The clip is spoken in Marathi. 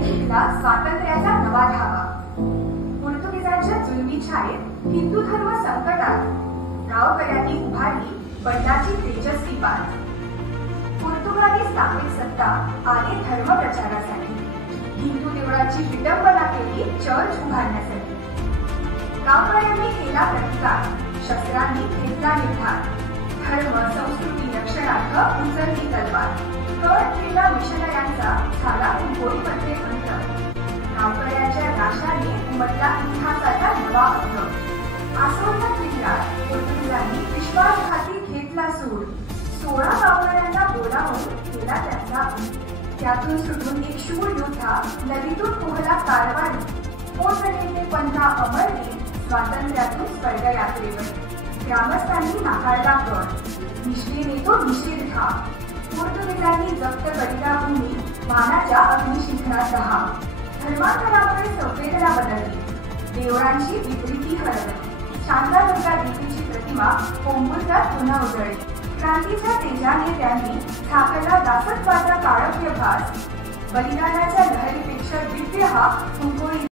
घेतला स्वातंत्र्याचा नवा धावा। पोर्तुगीजांच्या जुलमी छायेत हिंदू धर्म संकटात गावकऱ्यांनी उभारली बंडाची तेजस्वी बात। पोर्तुगाली स्थापित सत्ता आले धर्म प्रचारासाठी, हिंदू देवळाची विडंबना केली चर्च उभारण्यासाठी। गावकऱ्यांनी केला प्रतिकार, शस्त्रांनी घेतला निर्धार, धर्म संस्कृती रक्षणार्थ उचलली तलवार। कळ केला मिशनऱ्यांचा, झाला मुंबईमध्ये अंत, गावकऱ्यांच्या नाशाने उमटला इतिहासाचा नवा अध्याय। आसवड्या किल्ल्यात पोर्तुगीजांनी विश्वासघाती घेतला सूड, 16 गावकऱ्यांना बोलावून केला त्यांचा अंत। त्यातून सुटून एक शूर योद्धा नदीतून पोहला कारवानी, पोचले पंथा अमरवीर स्वातंत्र्यातून स्वर्ग यात्रेवर। ग्रामस्थांनी नाकारला गड, निष्ठेने तो निषेध घा, पोर्तुगीजांनी जप्त करिता भूमी मानाच्या अग्निशिखरात दहा। धर्मांतरामुळे संवेदना बदलली, देवळांची विकृती हरवली, शांतादुर्गा देवीची प्रतिमा पोंबुर्गात पुन्हा उजळली। क्रांतीच्या तेजाने त्यांनी झाकला दासत्वाचा काळभ्य भास, बलिदानाच्या लहरीपेक्षा दिव्य हा मुंबई